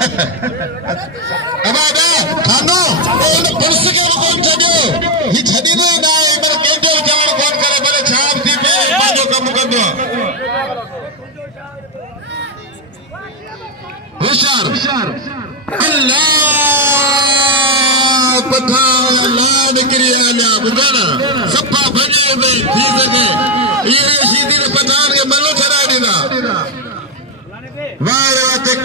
अब खानो पुलिस के कौन छो ही छदी नहीं ना मर केंद्र जान कौन करे भले छाप थी पे माजो कम कंदो होशियार अल्लाह पठान अल्लाह निकरी आला बुझाना सफा भजे में थी सके ये सीधी ने पठान के मनो छड़ा दीदा वाह वाह तक